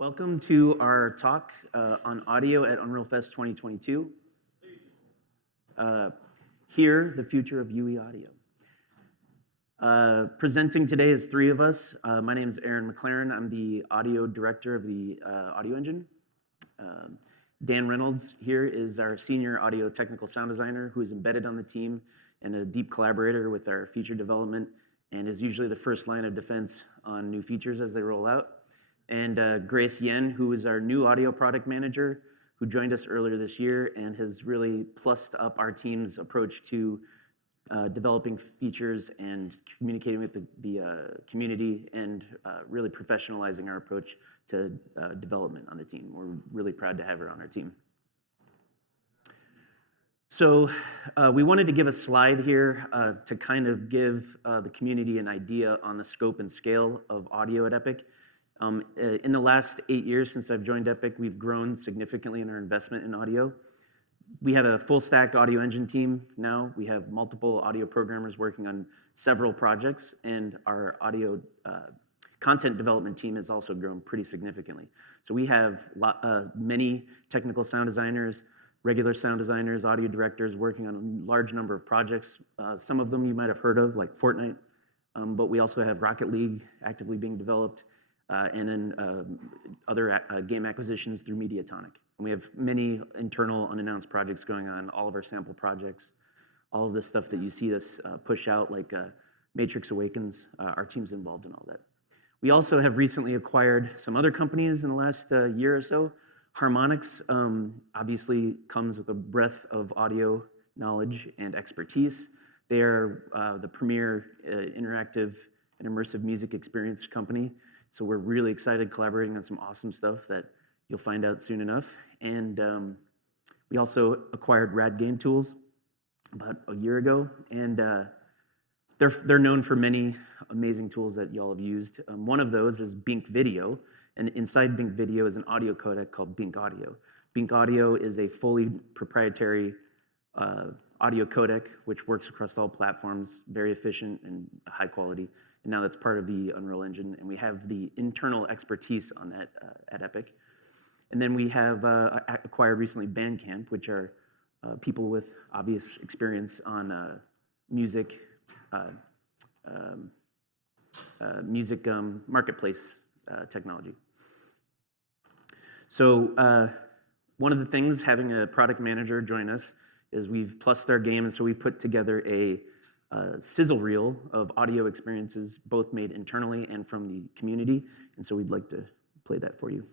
Welcome to our talk on audio at Unreal Fest 2022. Here, the future of UE audio. Presenting today is three of us. My name is Aaron McLaren. I'm the audio director of the audio engine. Dan Reynolds here is our senior audio technical sound designer who is embedded on the team and a deep collaborator with our feature development and is usually the first line of defense on new features as they roll out. And Grace Yen, who is our new audio product manager, who joined us earlier this year and has really plussed up our team's approach to developing features and communicating with the community and really professionalizing our approach to development on the team. We're really proud to have her on our team. So we wanted to give a slide here to kind of give the community an idea on the scope and scale of audio at Epic. In the last 8 years since I've joined Epic, we've grown significantly in our investment in audio. We have a full stack audio engine team now. We have multiple audio programmers working on several projects, and our audio content development team has also grown pretty significantly. So we have many technical sound designers, regular sound designers, audio directors working on a large number of projects. Some of them you might have heard of, like Fortnite, but we also have Rocket League actively being developed, and then other game acquisitions through Mediatonic. And we have many internal unannounced projects going on, all of our sample projects, all of the stuff that you see us push out, like Matrix Awakens, our team's involved in all that. We also have recently acquired some other companies in the last year or so. Harmonix obviously comes with a breadth of audio knowledge and expertise. They are the premier interactive and immersive music experience company. So we're really excited collaborating on some awesome stuff that you'll find out soon enough. And we also acquired Rad Game Tools about a year ago. And they're known for many amazing tools that y'all have used. One of those is Bink Video. And inside Bink Video is an audio codec called Bink Audio. Bink Audio is a fully proprietary audio codec, which works across all platforms, very efficient and high quality. And now that's part of the Unreal Engine, and we have the internal expertise on that at Epic. And then we have acquired recently Bandcamp, which are people with obvious experience on music marketplace technology. So one of the things having a product manager join us is we've plussed our game, and so we put together a sizzle reel of audio experiences, both made internally and from the community. And so we'd like to play that for you.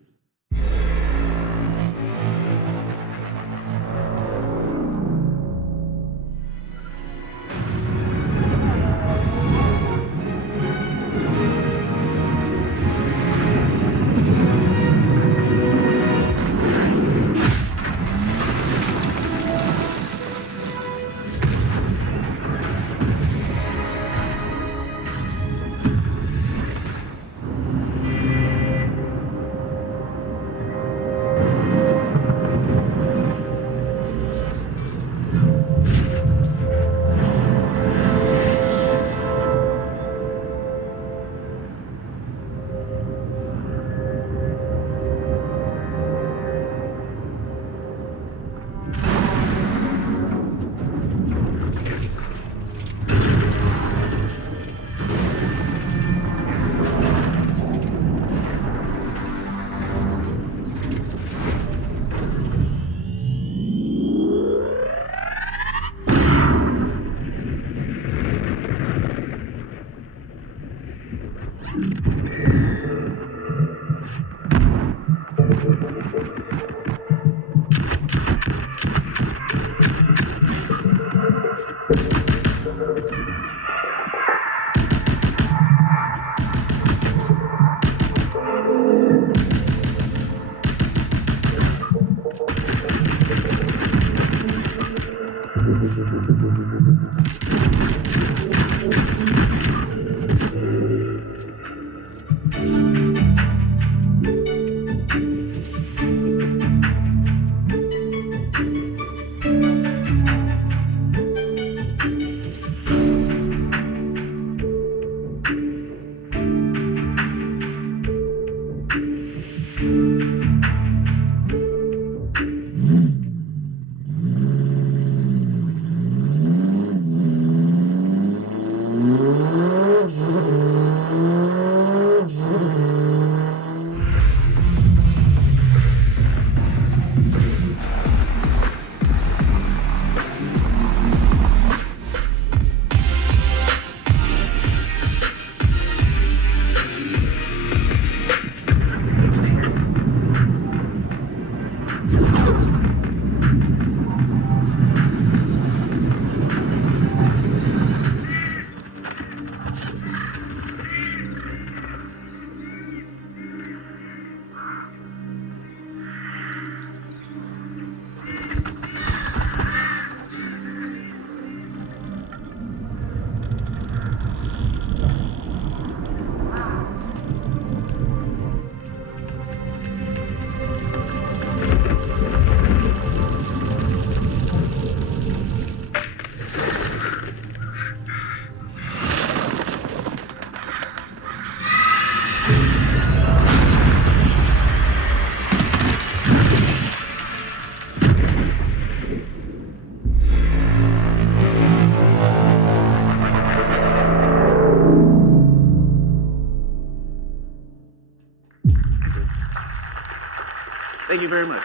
Thank you very much.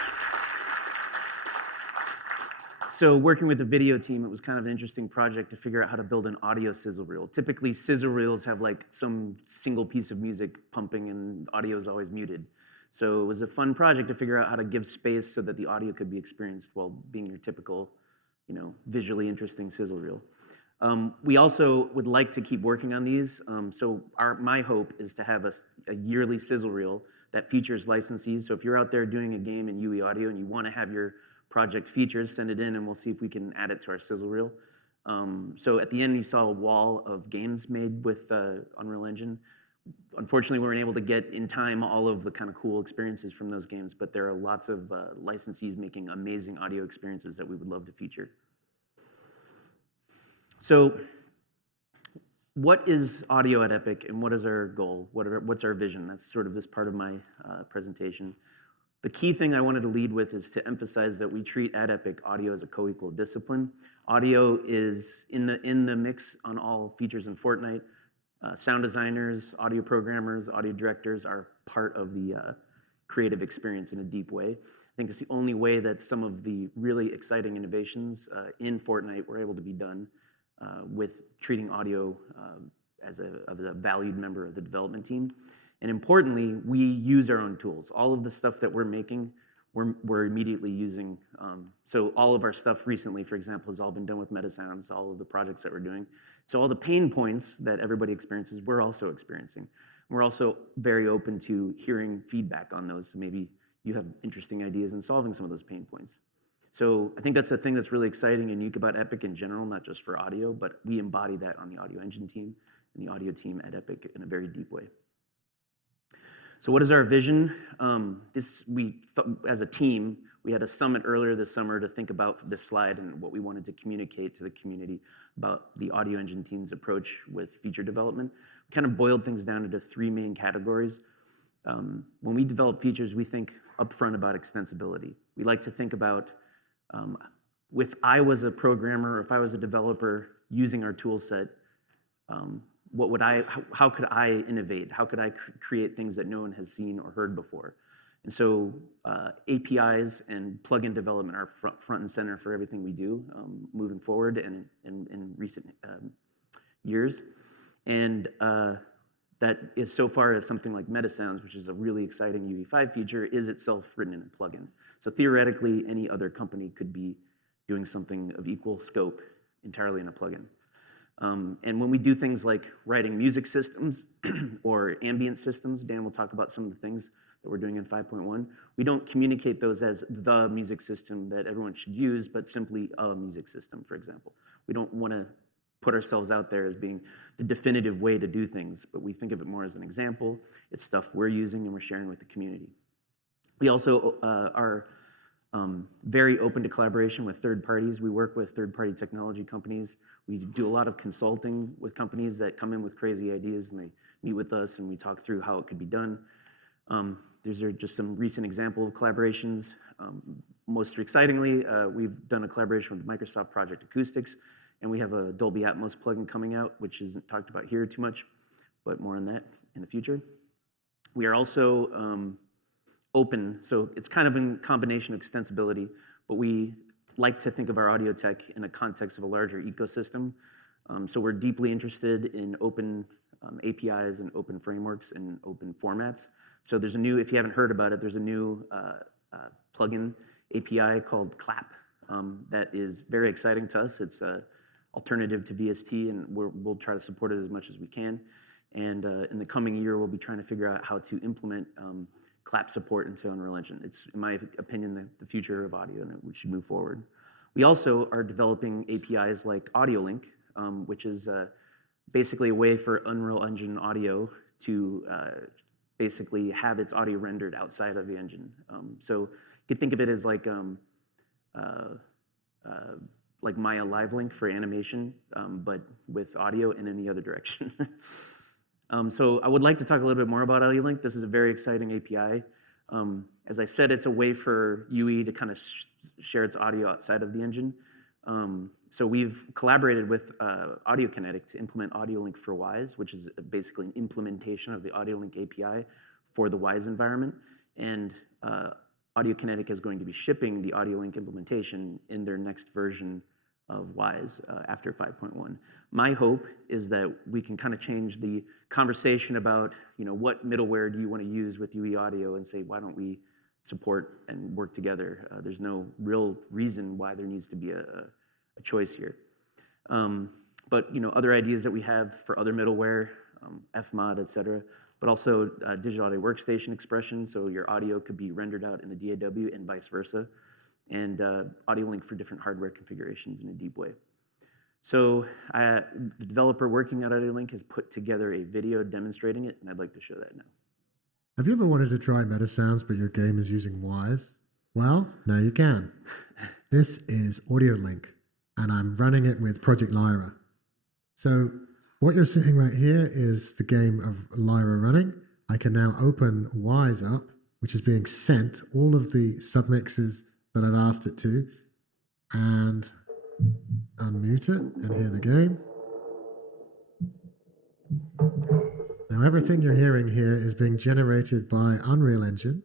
So working with the video team, it was kind of an interesting project to figure out how to build an audio sizzle reel. Typically, sizzle reels have like some single piece of music pumping and audio is always muted. So it was a fun project to figure out how to give space so that the audio could be experienced while being your typical, visually interesting sizzle reel. We also would like to keep working on these. My hope is to have a yearly sizzle reel that features licensees. So if you're out there doing a game in UE Audio and you want to have your project features, send it in and we'll see if we can add it to our sizzle reel. So at the end, you saw a wall of games made with Unreal Engine. Unfortunately, we weren't able to get in time all of the kind of cool experiences from those games, but there are lots of licensees making amazing audio experiences that we would love to feature. So what is audio at Epic and what is our goal? What's our vision? That's sort of this part of my presentation. The key thing I wanted to lead with is to emphasize that we treat at Epic audio as a co-equal discipline. Audio is in the mix on all features in Fortnite. Sound designers, audio programmers, audio directors are part of the creative experience in a deep way. I think it's the only way that some of the really exciting innovations in Fortnite were able to be done with treating audio as a valued member of the development team. And importantly, we use our own tools. All of the stuff that we're making, we're immediately using. So all of our stuff recently, for example, has all been done with METASOUNDS, all of the projects that we're doing. So all the pain points that everybody experiences, we're also experiencing. We're also very open to hearing feedback on those. So maybe you have interesting ideas in solving some of those pain points. So I think that's the thing that's really exciting and unique about Epic in general, not just for audio, but we embody that on the audio engine team and the audio team at Epic in a very deep way. So what is our vision? As a team, we had a summit earlier this summer to think about this slide and what we wanted to communicate to the community about the audio engine team's approach with feature development. We kind of boiled things down into three main categories. When we develop features, we think upfront about extensibility. We like to think about if I was a programmer or if I was a developer using our tool set, how could I innovate? How could I create things that no one has seen or heard before? And so APIs and plugin development are front and center for everything we do moving forward and in recent years. And that is so far as something like METASOUNDS, which is a really exciting UE5 feature, is itself written in a plugin. So theoretically, any other company could be doing something of equal scope entirely in a plugin. And when we do things like writing music systems or ambient systems, Dan will talk about some of the things that we're doing in 5.1, we don't communicate those as the music system that everyone should use, but simply a music system, for example. We don't want to put ourselves out there as being the definitive way to do things, but we think of it more as an example. It's stuff we're using and we're sharing with the community. We also are very open to collaboration with third parties. We work with third-party technology companies. We do a lot of consulting with companies that come in with crazy ideas and they meet with us and we talk through how it could be done. These are just some recent examples of collaborations. Most excitingly, we've done a collaboration with Microsoft Project Acoustics, and we have a Dolby Atmos plugin coming out, which isn't talked about here too much, but more on that in the future. We are also open, so it's kind of a combination of extensibility, but we like to think of our audio tech in a context of a larger ecosystem. So we're deeply interested in open APIs and open frameworks and open formats. So there's a new, if you haven't heard about it, there's a new plugin API called Clap that is very exciting to us. It's an alternative to VST, and we'll try to support it as much as we can. And in the coming year, we'll be trying to figure out how to implement Clap support into Unreal Engine. It's, in my opinion, the future of audio, and we should move forward. We also are developing APIs like AUDIOLINK, which is basically a way for Unreal Engine audio to basically have its audio rendered outside of the engine. So you could think of it as like Maya LiveLink for animation, but with audio and in the other direction. So I would like to talk a little bit more about AUDIOLINK. This is a very exciting API. As I said, it's a way for UE to kind of share its audio outside of the engine. So we've collaborated with AudioKinetic to implement AUDIOLINK for Wise, which is basically an implementation of the AUDIOLINK API for the Wise environment. And Audiokinetic is going to be shipping the AUDIOLINK implementation in their next version of WISE after 5.1. My hope is that we can kind of change the conversation about, what middleware do you want to use with UE Audio, and say, why don't we support and work together? There's no real reason why there needs to be a choice here. But other ideas that we have for other middleware, FMOD, et cetera, but also digital audio workstation expression, so your audio could be rendered out in a DAW and vice versa, and AUDIOLINK for different hardware configurations in a deep way. So the developer working at AUDIOLINK has put together a video demonstrating it, and I'd like to show that now. Have you ever wanted to try MetaSounds, but your game is using WISE? Well, now you can. This is AUDIOLINK, and I'm running it with Project Lyra. So what you're seeing right here is the game of Lyra running. I can now open WISE up, which is being sent all of the submixes that I've asked it to, and unmute it and hear the game. Now everything you're hearing here is being generated by Unreal Engine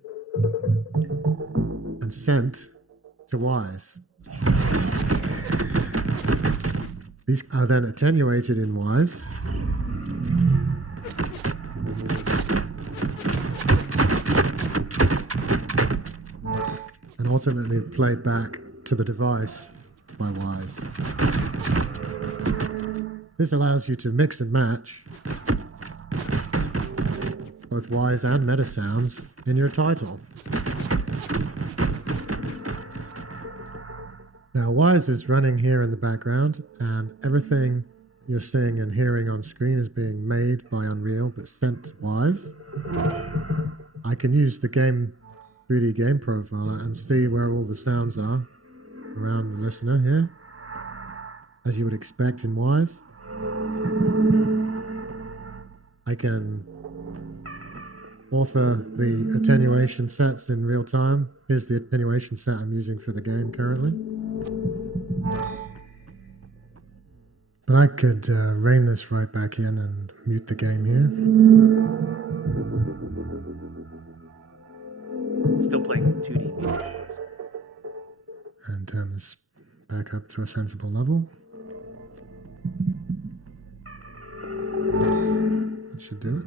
and sent to WISE. These are then attenuated in WISE. And ultimately played back to the device by WISE. This allows you to mix and match both WISE and METASOUNDS in your title. Now WISE is running here in the background, and everything you're seeing and hearing on screen is being made by Unreal but sent to WISE. I can use the 3D game profiler and see where all the sounds are around the listener here, as you would expect in WISE. I can author the attenuation sets in real time. Here's the attenuation set I'm using for the game currently. But I could rein this right back in and mute the game here. It's still playing 2D. And turn this back up to a sensible level. That should do it.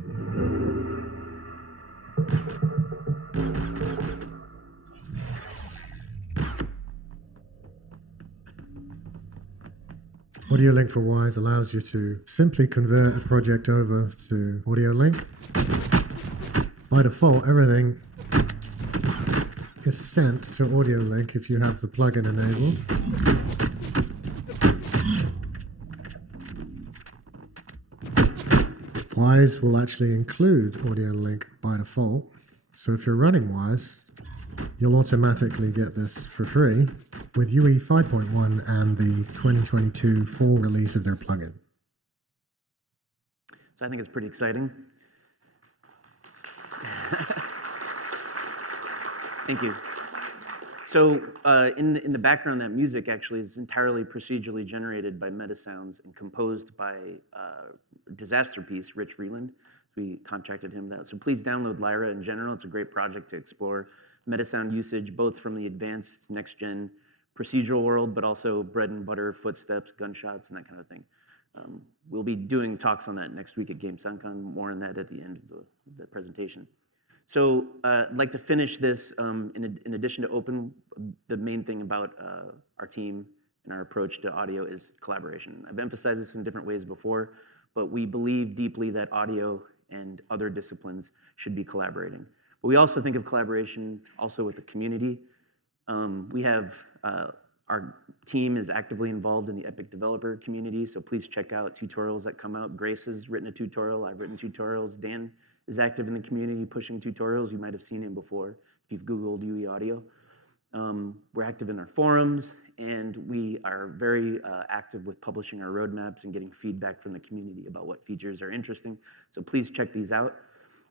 AUDIOLINK for WISE allows you to simply convert a project over to AUDIOLINK. By default, everything is sent to AUDIOLINK if you have the plugin enabled. WISE will actually include AUDIOLINK by default. So if you're running WISE, you'll automatically get this for free with UE 5.1 and the 2022 fall release of their plugin. So I think it's pretty exciting. Thank you. So in the background, that music actually is entirely procedurally generated by METASOUNDS and composed by Disaster Piece, Rich Freeland. We contracted him that. So please download Lyra in general. It's a great project to explore METASOUND usage, both from the advanced next-gen procedural world, but also bread and butter, footsteps, gunshots, and that kind of thing. We'll be doing talks on that next week at GameSoundCon, more on that at the end of the presentation. So I'd like to finish this, in addition to open, the main thing about our team and our approach to audio is collaboration. I've emphasized this in different ways before, but we believe deeply that audio and other disciplines should be collaborating. But we also think of collaboration also with the community. We have, our team is actively involved in the Epic developer community, so please check out tutorials that come out. Grace has written a tutorial, I've written tutorials. Dan is active in the community pushing tutorials. You might have seen him before if you've Googled UE Audio. We're active in our forums, and we are very active with publishing our roadmaps and getting feedback from the community about what features are interesting. So please check these out.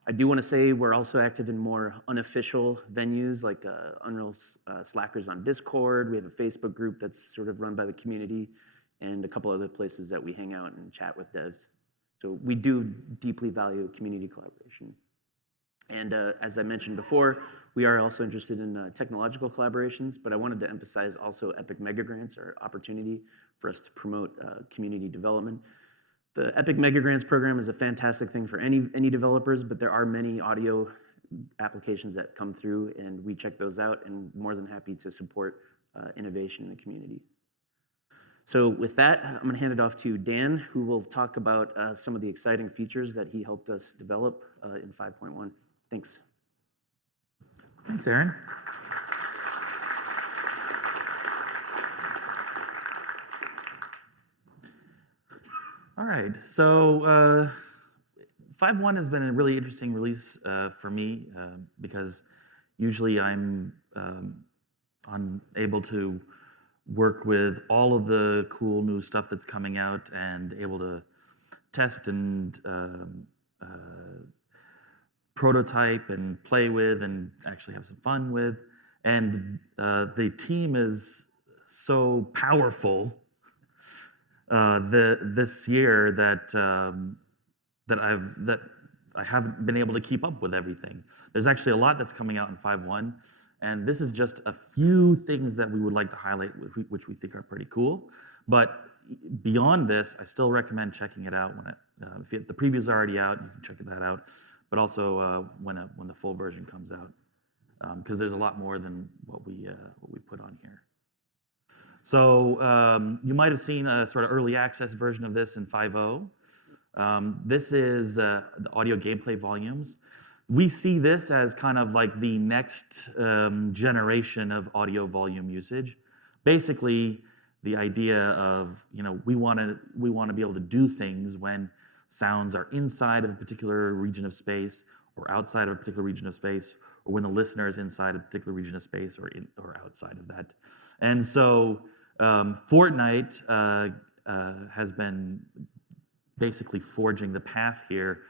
I do want to say we're also active in more unofficial venues like Unreal Slackers on Discord. We have a Facebook group that's sort of run by the community, and a couple other places that we hang out and chat with devs. So we do deeply value community collaboration. And as I mentioned before, we are also interested in technological collaborations, but I wanted to emphasize also Epic Mega Grants are an opportunity for us to promote community development. The Epic Mega Grants program is a fantastic thing for any developers, but there are many audio applications that come through, and we check those out, and more than happy to support innovation in the community. So with that, I'm going to hand it off to Dan, who will talk about some of the exciting features that he helped us develop in 5.1. Thanks. Thanks, Aaron. All right, so 5.1 has been a really interesting release for me because usually I'm able to work with all of the cool new stuff that's coming out and able to test and prototype and play with and actually have some fun with. And the team is so powerful this year that I haven't been able to keep up with everything. There's actually a lot that's coming out in 5.1, and this is just a few things that we would like to highlight, which we think are pretty cool. But beyond this, I still recommend checking it out if the preview's already out. You can check that out, but also when the full version comes out, because there's a lot more than what we put on here. So you might have seen a sort of early access version of this in 5.0. This is the audio gameplay volumes. We see this as kind of like the next generation of audio volume usage. Basically, the idea of, we want to be able to do things when sounds are inside of a particular region of space or outside of a particular region of space, or when the listener is inside a particular region of space or outside of that. And so Fortnite has been basically forging the path here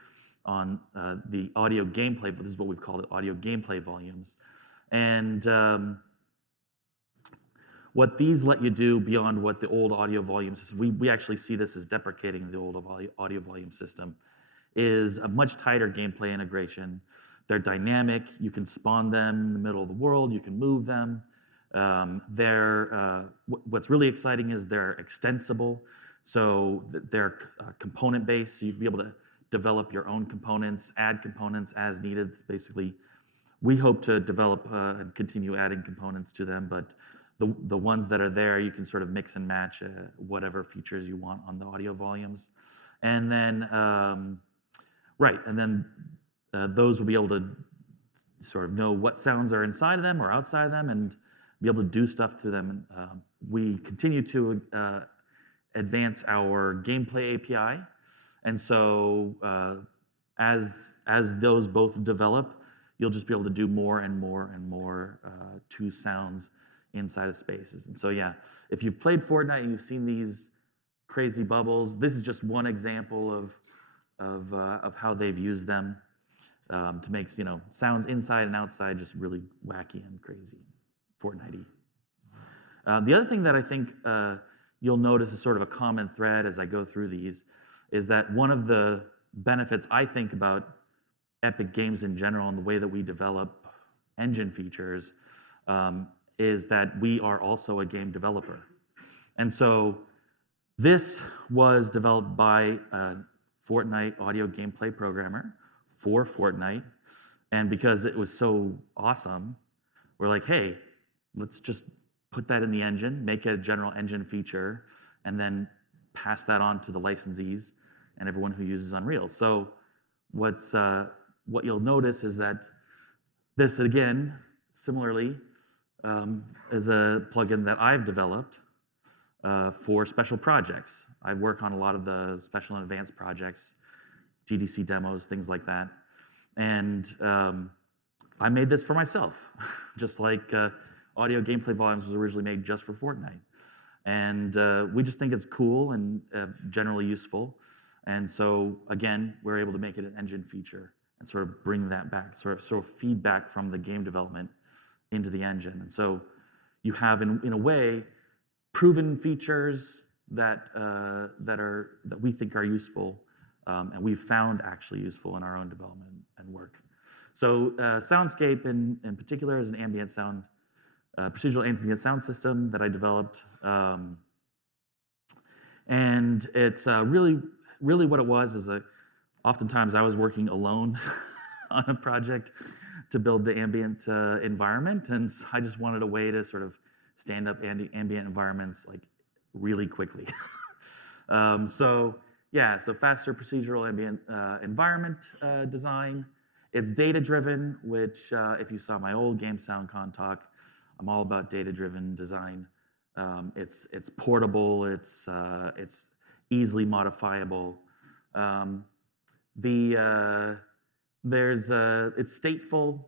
on the audio gameplay. This is what we've called it, audio gameplay volumes. And what these let you do beyond what the old audio volume system, we actually see this as deprecating the old audio volume system, is a much tighter gameplay integration. They're dynamic. You can spawn them in the middle of the world. You can move them. What's really exciting is they're extensible. So they're component-based, so you'd be able to develop your own components, add components as needed. Basically, we hope to develop and continue adding components to them, but the ones that are there, you can sort of mix and match whatever features you want on the audio volumes. And then, those will be able to sort of know what sounds are inside of them or outside of them and be able to do stuff to them. We continue to advance our gameplay API. And so as those both develop, you'll just be able to do more and more and more to sounds inside of spaces. And so, yeah, if you've played Fortnite and you've seen these crazy bubbles, this is just one example of how they've used them to make sounds inside and outside just really wacky and crazy, Fortnite-y. The other thing that I think you'll notice is sort of a common thread as I go through these is that one of the benefits I think about Epic Games in general and the way that we develop engine features is that we are also a game developer. And so this was developed by a Fortnite audio gameplay programmer for Fortnite. And because it was so awesome, we're like, hey, let's just put that in the engine, make it a general engine feature, and then pass that on to the licensees and everyone who uses Unreal. So what you'll notice is that this, again, similarly, is a plugin that I've developed for special projects. I work on a lot of the special and advanced projects, GDC demos, things like that. And I made this for myself, just like audio gameplay volumes was originally made just for Fortnite. And we just think it's cool and generally useful. And so, again, we're able to make it an engine feature and sort of bring that back, sort of feedback from the game development into the engine. And so you have, in a way, proven features that we think are useful and we've found actually useful in our own development and work. So SOUNDSCAPE in particular is an ambient sound, procedural ambient sound system that I developed. And it's really what it was is oftentimes I was working alone on a project to build the ambient environment, and I just wanted a way to sort of stand up ambient environments like really quickly. So faster procedural ambient environment design. It's data-driven, which if you saw my old Game SoundCon talk, I'm all about data-driven design. It's portable. It's easily modifiable. It's stateful,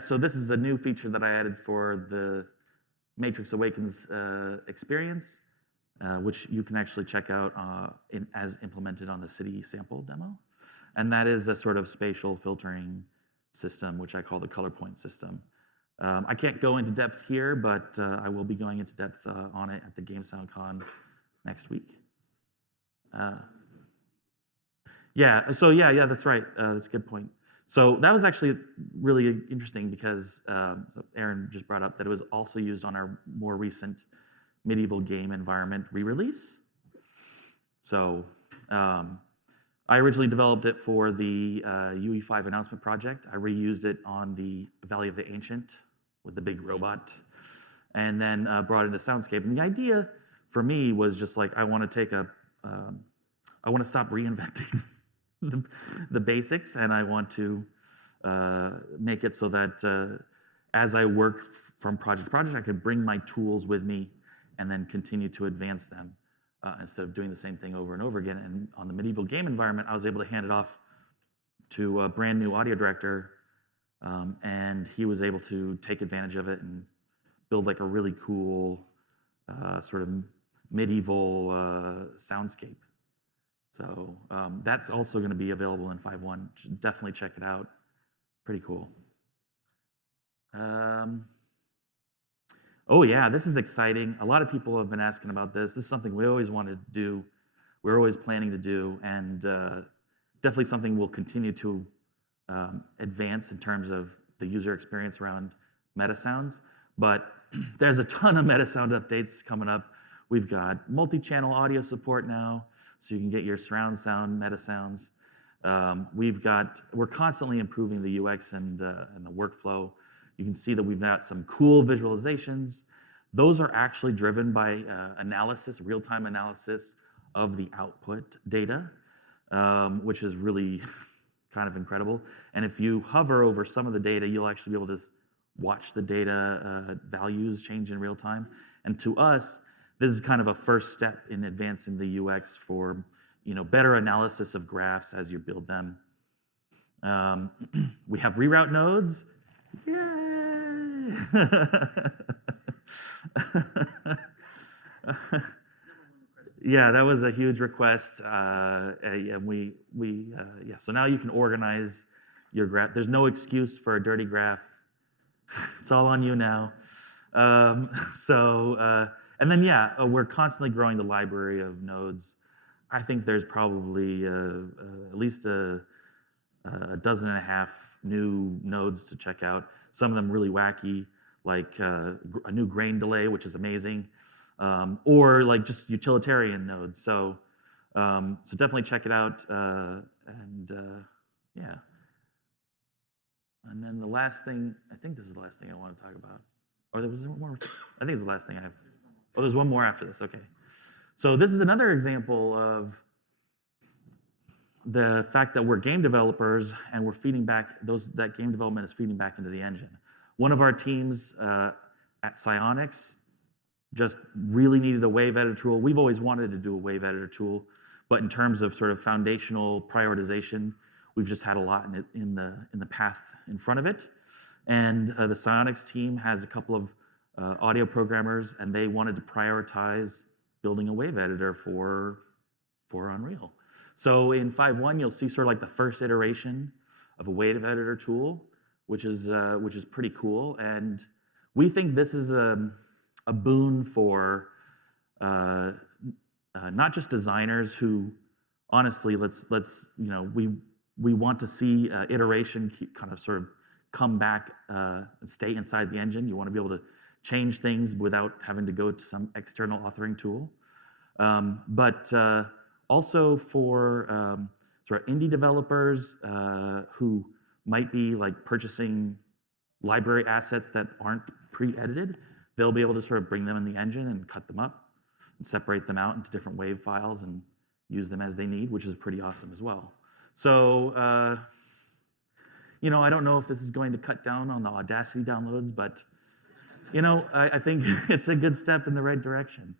so this is a new feature that I added for the Matrix Awakens experience, which you can actually check out as implemented on the city sample demo. And that is a sort of spatial filtering system, which I call the color point system. I can't go into depth here, but I will be going into depth on it at the Game SoundCon next week. That's right. That's a good point. So that was actually really interesting because so Aaron just brought up that it was also used on our more recent medieval game environment re-release. So I originally developed it for the UE5 announcement project. I reused it on the Valley of the Ancient with the big robot, and then brought it into SOUNDSCAPE. And the idea for me was just like I want to stop reinventing the basics, and I want to make it so that as I work from project to project, I can bring my tools with me and then continue to advance them instead of doing the same thing over and over again. And on the medieval game environment, I was able to hand it off to a brand new audio director, and he was able to take advantage of it and build like a really cool sort of medieval soundscape. So that's also going to be available in 5.1. Definitely check it out. Pretty cool. Oh yeah, this is exciting. A lot of people have been asking about this. This is something we always wanted to do. We're always planning to do, and definitely something we'll continue to advance in terms of the user experience around METASOUNDS. But there's a ton of METASOUND updates coming up. We've got multi-channel audio support now, so you can get your surround sound METASOUNDS. We're constantly improving the UX and the workflow. You can see that we've got some cool visualizations. Those are actually driven by analysis, real-time analysis of the output data, which is really kind of incredible. And if you hover over some of the data, you'll actually be able to watch the data values change in real time. And to us, this is kind of a first step in advancing the UX for better analysis of graphs as you build them. We have reroute nodes. Yay! Yeah, that was a huge request. So now you can organize your graph. There's no excuse for a dirty graph. It's all on you now. And then we're constantly growing the library of nodes. I think there's probably at least a dozen and a half new nodes to check out. Some of them really wacky, like a new grain delay, which is amazing, or like just utilitarian nodes. So definitely check it out. And then the last thing, I think this is the last thing I want to talk about. Or there was one more. I think it's the last thing I have. Oh, there's one more after this. Okay. So this is another example of the fact that we're game developers and we're feeding back that game development is feeding back into the engine. One of our teams at Psionics just really needed a wave editor tool. We've always wanted to do a wave editor tool, but in terms of sort of foundational prioritization, we've just had a lot in the path in front of it. And the Psionics team has a couple of audio programmers, and they wanted to prioritize building a wave editor for Unreal. So in 5.1, you'll see sort of like the first iteration of a wave editor tool, which is pretty cool. And we think this is a boon for not just designers who honestly, let's we want to see iteration kind of sort of come back and stay inside the engine. You want to be able to change things without having to go to some external authoring tool. But also for sort of indie developers who might be like purchasing library assets that aren't pre-edited, they'll be able to sort of bring them in the engine and cut them up and separate them out into different WAV files and use them as they need, which is pretty awesome as well. So, I don't know if this is going to cut down on the Audacity downloads, but, I think it's a good step in the right direction.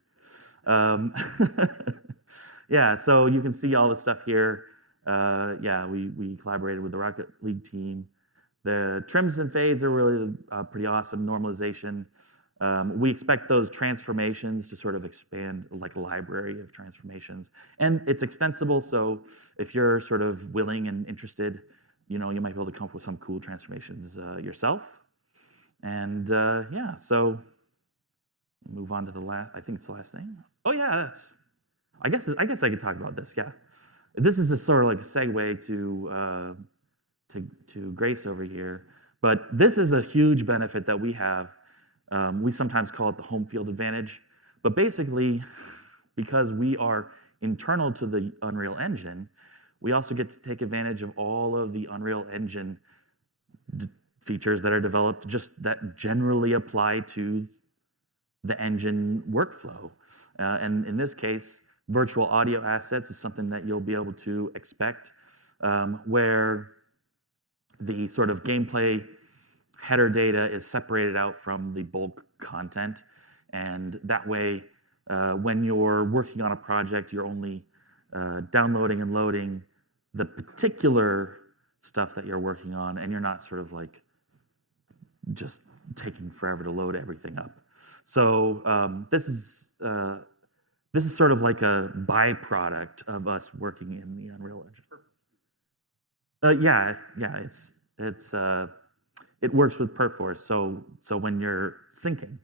Yeah, so you can see all the stuff here. Yeah, we collaborated with the Rocket League team. The trims and fades are really pretty awesome. Normalization. We expect those transformations to sort of expand like a library of transformations. And it's extensible, so if you're sort of willing and interested, you might be able to come up with some cool transformations yourself. And yeah, so move on to the last, I think it's the last thing. Oh yeah, I guess I could talk about this, yeah. This is a sort of like a segue to Grace over here. But this is a huge benefit that we have. We sometimes call it the home field advantage. But basically, because we are internal to the Unreal Engine, we also get to take advantage of all of the Unreal Engine features that are developed just that generally apply to the engine workflow. And in this case, virtual audio assets is something that you'll be able to expect, where the sort of gameplay header data is separated out from the bulk content. And that way, when you're working on a project, you're only downloading and loading the particular stuff that you're working on, and you're not sort of like just taking forever to load everything up. So this is sort of like a byproduct of us working in the Unreal Engine. Yeah, it works with Perforce. So when you're syncing,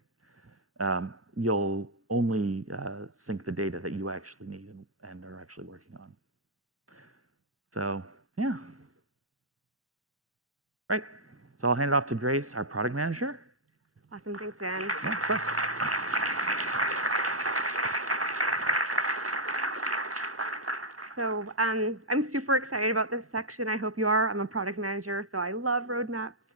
you'll only sync the data that you actually need and are actually working on. So yeah, right. So I'll hand it off to Grace, our product manager. Awesome, thanks, Dan. Yeah, of course. So I'm super excited about this section. I hope you are. I'm a product manager, so I love roadmaps.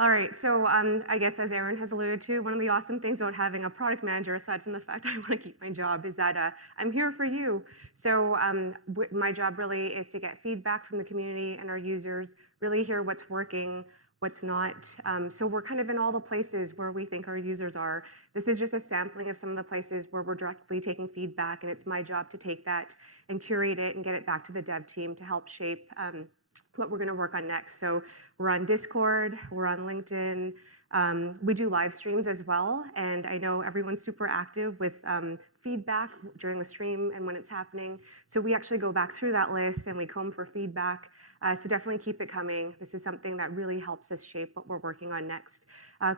All right, so I guess as Aaron has alluded to, one of the awesome things about having a product manager, aside from the fact I want to keep my job, is that I'm here for you. So my job really is to get feedback from the community and our users, really hear what's working, what's not. So we're kind of in all the places where we think our users are. This is just a sampling of some of the places where we're directly taking feedback, and it's my job to take that and curate it and get it back to the dev team to help shape what we're going to work on next. So we're on Discord, we're on LinkedIn. We do live streams as well, and I know everyone's super active with feedback during the stream and when it's happening. So we actually go back through that list and we comb for feedback. So definitely keep it coming. This is something that really helps us shape what we're working on next.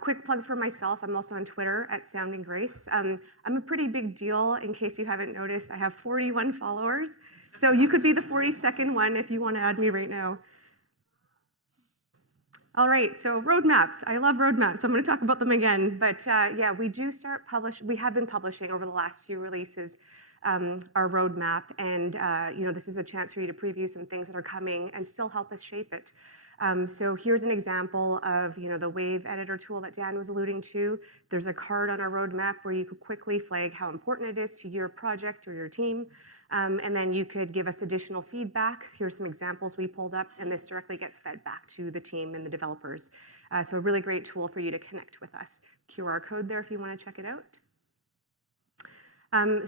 Quick plug for myself, I'm also on Twitter at Sounding Grace. I'm a pretty big deal, in case you haven't noticed. I have 41 followers. So you could be the 42nd one if you want to add me right now. All right, so roadmaps. I love roadmaps, so I'm going to talk about them again. But yeah, we have been publishing over the last few releases our roadmap, and this is a chance for you to preview some things that are coming and still help us shape it. So here's an example of the wave editor tool that Dan was alluding to. There's a card on our roadmap where you could quickly flag how important it is to your project or your team. And then you could give us additional feedback. Here's some examples we pulled up, and this directly gets fed back to the team and the developers. So a really great tool for you to connect with us. QR code there if you want to check it out.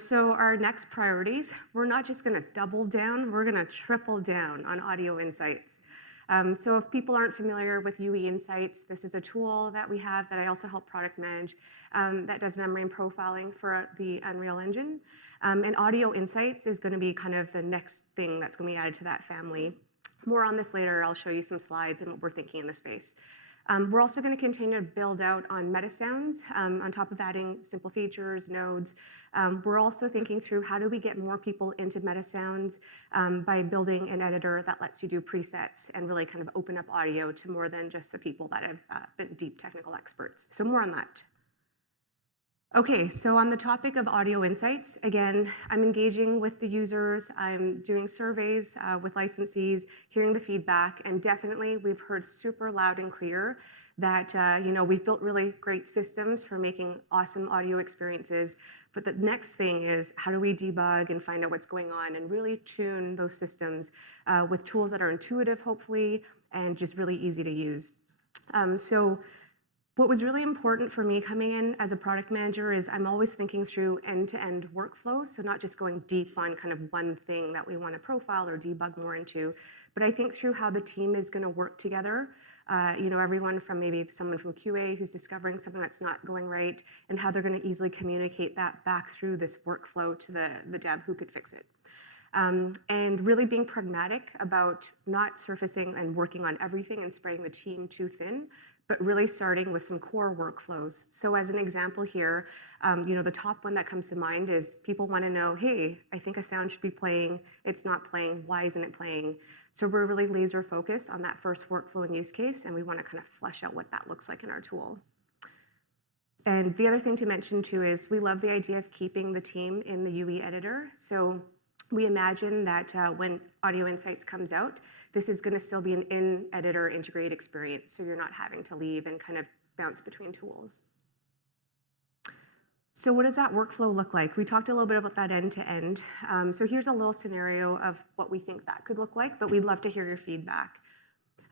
So our next priorities, we're not just going to double down, we're going to triple down on audio insights. So if people aren't familiar with UE Insights, this is a tool that we have that I also help product manage that does memory and profiling for the Unreal Engine. And Audio Insights is going to be kind of the next thing that's going to be added to that family. More on this later. I'll show you some slides and what we're thinking in the space. We're also going to continue to build out on METASOUNDS on top of adding simple features, nodes. We're also thinking through how do we get more people into METASOUNDS by building an editor that lets you do presets and really kind of open up audio to more than just the people that have been deep technical experts. So more on that. Okay, so on the topic of audio insights, again, I'm engaging with the users, I'm doing surveys with licensees, hearing the feedback, and definitely we've heard super loud and clear that we've built really great systems for making awesome audio experiences, but the next thing is how do we debug and find out what's going on and really tune those systems with tools that are intuitive, hopefully, and just really easy to use. So what was really important for me coming in as a product manager is I'm always thinking through end-to-end workflows, so not just going deep on kind of one thing that we want to profile or debug more into, but I think through how the team is going to work together. Everyone from maybe someone from QA who's discovering something that's not going right, and how they're going to easily communicate that back through this workflow to the dev who could fix it. And really being pragmatic about not surfacing and working on everything and spreading the team too thin, but really starting with some core workflows. So as an example here, the top one that comes to mind is people want to know, hey, I think a sound should be playing, it's not playing, why isn't it playing? So we're really laser focused on that first workflow and use case, and we want to kind of flesh out what that looks like in our tool. And the other thing to mention too is we love the idea of keeping the team in the UE editor. So we imagine that when Audio Insights comes out, this is going to still be an in-editor integrated experience, so you're not having to leave and kind of bounce between tools. So what does that workflow look like? We talked a little bit about that end-to-end. So here's a little scenario of what we think that could look like, but we'd love to hear your feedback.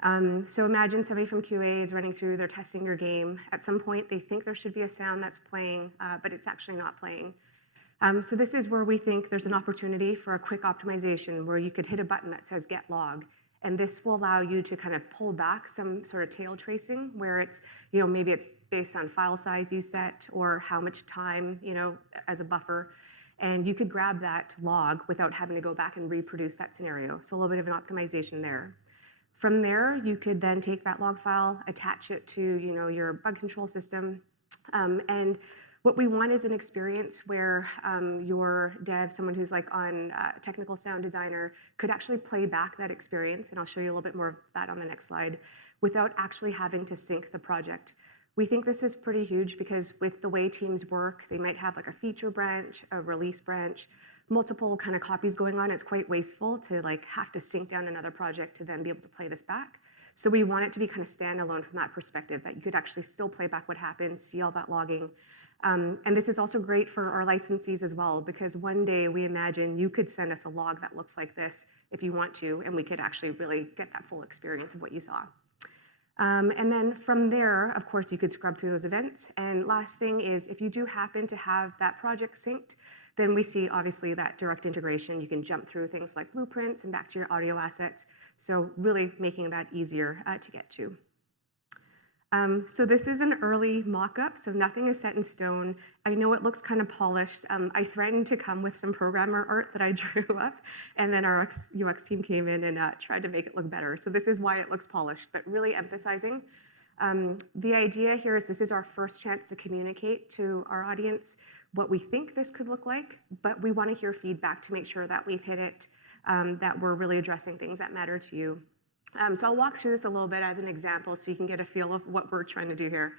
So imagine somebody from QA is running through, they're testing your game. At some point, they think there should be a sound that's playing, but it's actually not playing. So this is where we think there's an opportunity for a quick optimization where you could hit a button that says get log. And this will allow you to kind of pull back some sort of tail tracing where it's, maybe it's based on file size you set or how much time, as a buffer. And you could grab that log without having to go back and reproduce that scenario. So a little bit of an optimization there. From there, you could then take that log file, attach it to, your bug control system. And what we want is an experience where your dev, someone who's like on technical sound designer, could actually play back that experience, and I'll show you a little bit more of that on the next slide, without actually having to sync the project. We think this is pretty huge because with the way teams work, they might have like a feature branch, a release branch, multiple kind of copies going on. It's quite wasteful to like have to sync down another project to then be able to play this back. So we want it to be kind of standalone from that perspective, that you could actually still play back what happened, see all that logging. And this is also great for our licensees as well, because one day we imagine you could send us a log that looks like this if you want to, and we could actually really get that full experience of what you saw. And then from there, of course, you could scrub through those events. And last thing is, if you do happen to have that project synced, then we see obviously that direct integration. You can jump through things like blueprints and back to your audio assets. So really making that easier to get to. So this is an early mock-up, so nothing is set in stone. I know it looks kind of polished. I threatened to come with some programmer art that I drew up, and then our UX team came in and tried to make it look better. So this is why it looks polished, but really emphasizing. The idea here is this is our first chance to communicate to our audience what we think this could look like, but we want to hear feedback to make sure that we've hit it, that we're really addressing things that matter to you. So I'll walk through this a little bit as an example so you can get a feel of what we're trying to do here.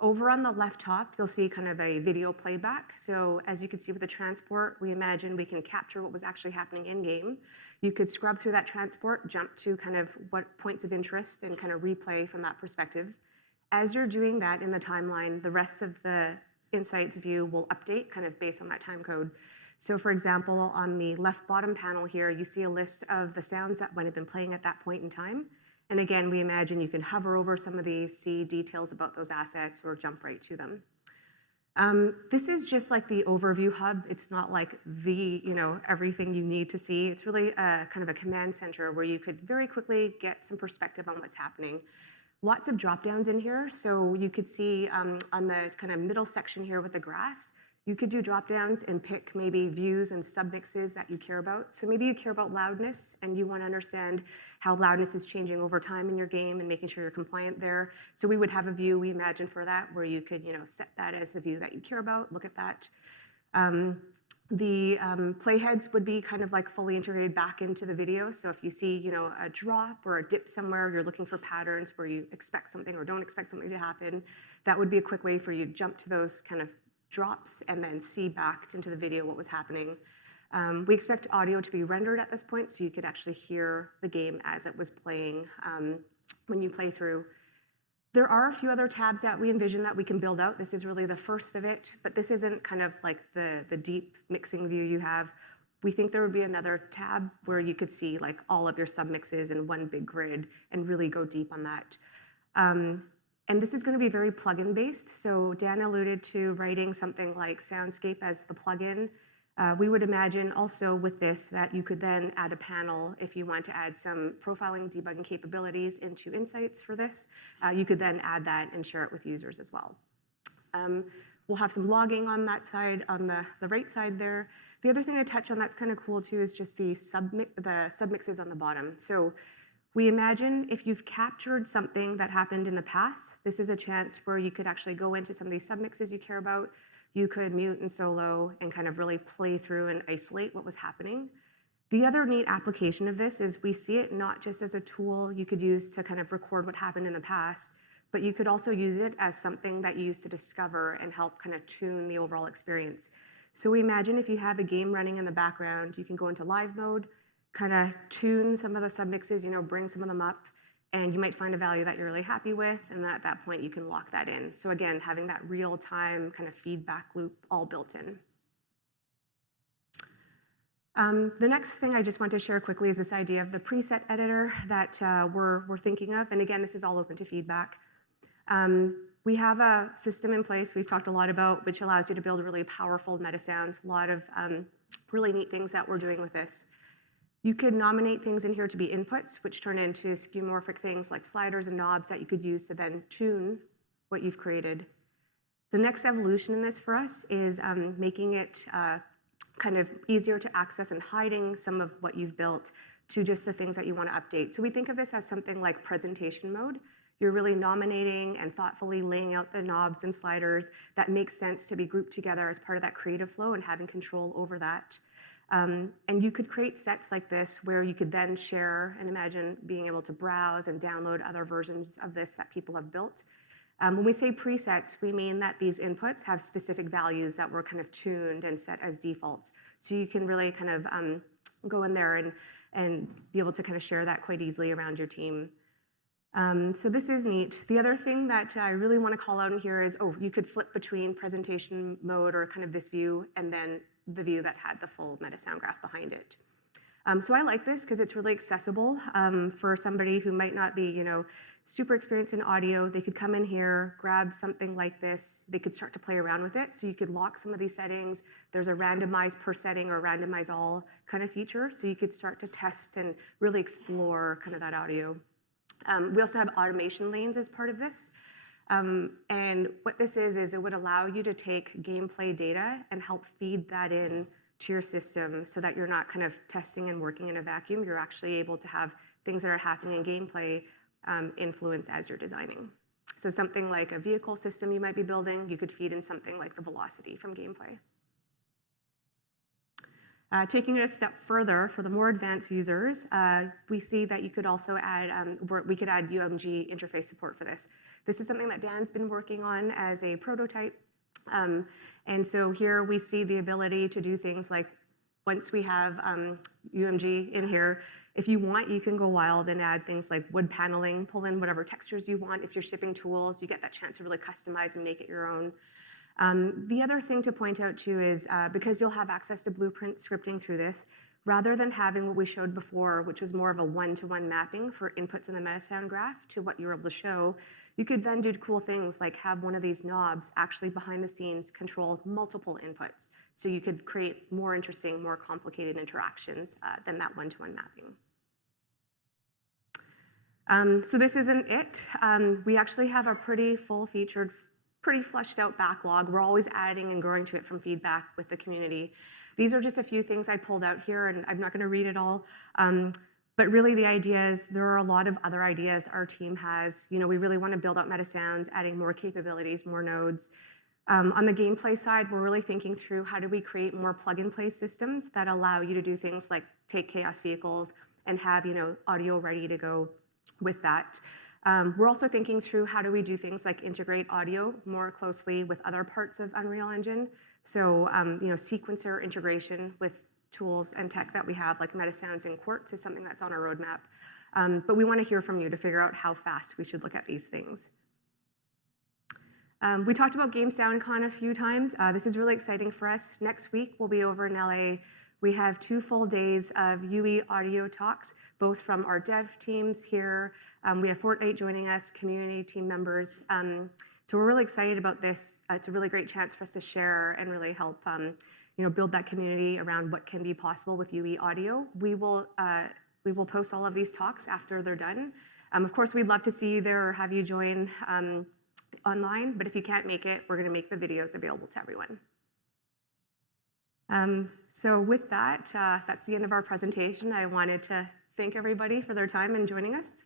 Over on the left top, you'll see kind of a video playback. So as you can see with the transport, we imagine we can capture what was actually happening in-game. You could scrub through that transport, jump to kind of what points of interest and kind of replay from that perspective. As you're doing that in the timeline, the rest of the insights view will update kind of based on that time code. So for example, on the left bottom panel here, you see a list of the sounds that might have been playing at that point in time. And again, we imagine you can hover over some of these, see details about those assets, or jump right to them. This is just like the overview hub. It's not like the, everything you need to see. It's really kind of a command center where you could very quickly get some perspective on what's happening. Lots of drop downs in here. So you could see on the kind of middle section here with the graphs, You could do drop downs and pick maybe views and submixes that you care about. So maybe you care about loudness and you want to understand how loudness is changing over time in your game and making sure you're compliant there. So we would have a view we imagine for that where you could set that as the view that you care about, look at that. The playheads would be kind of like fully integrated back into the video. So if you see a drop or a dip somewhere, you're looking for patterns where you expect something or don't expect something to happen, that would be a quick way for you to jump to those kind of drops and then see back into the video what was happening. We expect audio to be rendered at this point, so you could actually hear the game as it was playing when you play through. There are a few other tabs that we envision that we can build out. This is really the first of it, but this isn't kind of like the deep mixing view you have. We think there would be another tab where you could see like all of your submixes in one big grid and really go deep on that. And this is going to be very plugin based. So Dan alluded to writing something like SOUNDSCAPE as the plugin. We would imagine also with this that you could then add a panel if you want to add some profiling, debugging capabilities into Insights for this. You could then add that and share it with users as well. We'll have some logging on that side, on the right side there. The other thing to touch on that's kind of cool too is just the submixes on the bottom. So we imagine if you've captured something that happened in the past, this is a chance where you could actually go into some of these submixes you care about. You could mute and solo and kind of really play through and isolate what was happening. The other neat application of this is we see it not just as a tool you could use to kind of record what happened in the past, but you could also use it as something that you use to discover and help kind of tune the overall experience. So we imagine if you have a game running in the background, you can go into live mode, kind of tune some of the submixes, bring some of them up, and you might find a value that you're really happy with, and then at that point you can lock that in. So again, having that real-time kind of feedback loop all built in. The next thing I just want to share quickly is this idea of the preset editor that we're thinking of, and again, this is all open to feedback. We have a system in place we've talked a lot about, which allows you to build really powerful metasounds, a lot of really neat things that we're doing with this. You could nominate things in here to be inputs, which turn into skeuomorphic things like sliders and knobs that you could use to then tune what you've created. The next evolution in this for us is making it kind of easier to access and hiding some of what you've built to just the things that you want to update. So we think of this as something like presentation mode. You're really nominating and thoughtfully laying out the knobs and sliders that make sense to be grouped together as part of that creative flow and having control over that. And you could create sets like this where you could then share and imagine being able to browse and download other versions of this that people have built. When we say presets, we mean that these inputs have specific values that were kind of tuned and set as defaults. So you can really kind of go in there and be able to kind of share that quite easily around your team. So this is neat. The other thing that I really want to call out in here is, you could flip between presentation mode or kind of this view and then the view that had the full MetaSound graph behind it. So I like this because it's really accessible for somebody who might not be, super experienced in audio. They could come in here, grab something like this. They could start to play around with it. So you could lock some of these settings. There's a randomize per setting or randomize all kind of feature. So you could start to test and really explore kind of that audio. We also have automation lanes as part of this. And what this is it would allow you to take gameplay data and help feed that in to your system so that you're not kind of testing and working in a vacuum. You're actually able to have things that are happening in gameplay influence as you're designing. So something like a vehicle system you might be building, you could feed in something like the velocity from gameplay. Taking it a step further, for the more advanced users, we see that you could also add, we could add UMG interface support for this. This is something that Dan's been working on as a prototype. And so here we see the ability to do things like, once we have UMG in here, if you want, you can go wild and add things like wood paneling, pull in whatever textures you want. If you're shipping tools, you get that chance to really customize and make it your own. The other thing to point out too is because you'll have access to blueprint scripting through this, rather than having what we showed before, which was more of a one-to-one mapping for inputs in the MetaSound graph to what you were able to show, you could then do cool things like have one of these knobs actually behind the scenes control multiple inputs. So you could create more interesting, more complicated interactions than that one-to-one mapping. So this isn't it. We actually have a pretty full-featured pretty fleshed out backlog. We're always adding and growing to it from feedback with the community. These are just a few things I pulled out here, and I'm not going to read it all. But really the idea is there are a lot of other ideas our team has. We really want to build out MetaSounds, adding more capabilities, more nodes. On the gameplay side, we're really thinking through how do we create more plug-and-play systems that allow you to do things like take chaos vehicles and have audio ready to go with that. We're also thinking through how do we do things like integrate audio more closely with other parts of Unreal Engine. So sequencer integration with tools and tech that we have, like MetaSounds and Quartz, is something that's on our roadmap. But we want to hear from you to figure out how fast we should look at these things. We talked about Game SoundCon a few times. This is really exciting for us. Next week, we'll be over in LA. We have 2 full days of UE audio talks, both from our dev teams here. We have Fortnite joining us, community team members. So we're really excited about this. It's a really great chance for us to share and really help build that community around what can be possible with UE audio. We will post all of these talks after they're done. Of course, we'd love to see you there or have you join online, but if you can't make it, we're going to make the videos available to everyone. So with that, that's the end of our presentation. I wanted to thank everybody for their time and joining us.